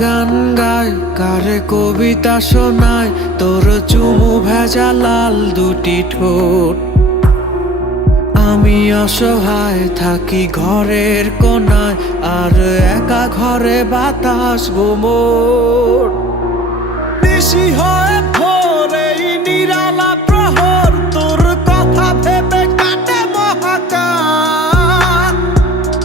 গান গায়, কারে কবিতা শোনায়, তোর চুমু ভেজা লাল দুটি ঠোঁট। আমি অসহায় থাকি ঘরের কোনায়, আর একা ঘরে বাতাস গোমর। নিশি হয় ভোর এই নিরালা প্রহর, তোর কথা ভেবে কাটে মহাকাল।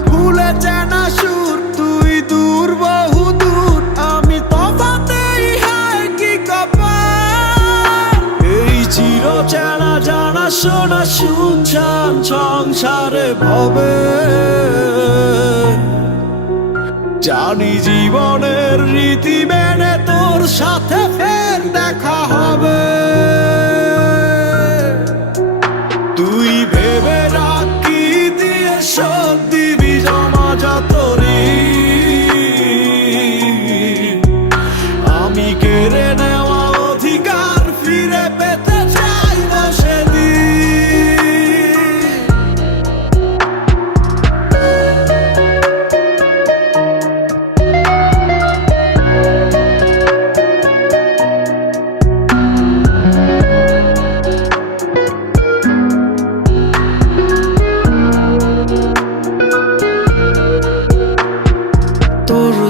ভুলে চেনা সুর, তুই দূর বহু দূর, আমি তফাতেই হায় কি কপাল। এই চির চেনা জানা শোনা শুনছান সংসারে ভবে, জানি জীবনের রীতি মেনে তোর সাথে ফের দেখা হবে। তুই ভেবে রাখ কি দিয়ে শোধ দিবি জমা যত ঋণ। আমি কেড়ে নেওয়া অধিকার ফিরে পেতে চাই না সেদিন।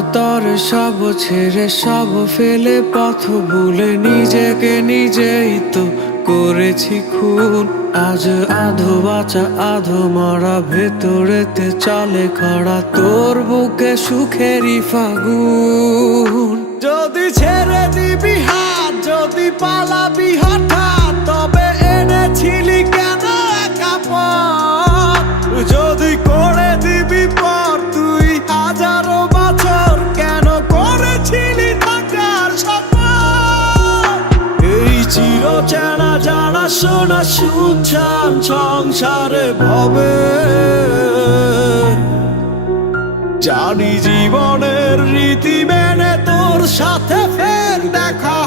তোর সব ছেড়ে সব ফেলে পথ ভুলে নিজেকে নিজেই তো করেছি খুন। আজ আধো বাঁচা আধো মরা, ভেতরেতে চলে খরা তোর বুকে সুখেরই ফাগুন। যদি ছেড়ে দিবি হাত, যদি পালাবি হঠাৎ, তবে এনেছিলি কেন একা পথ? যদি করে দিবি পর তুই হাজারো বছর, কেন করেছিলি থাকার শপথ? এই চির চেনা জানা শোনা শুনছান সংসারে ভবে, জানি জীবনের রীতি মেনে তোর সাথে ফের দেখা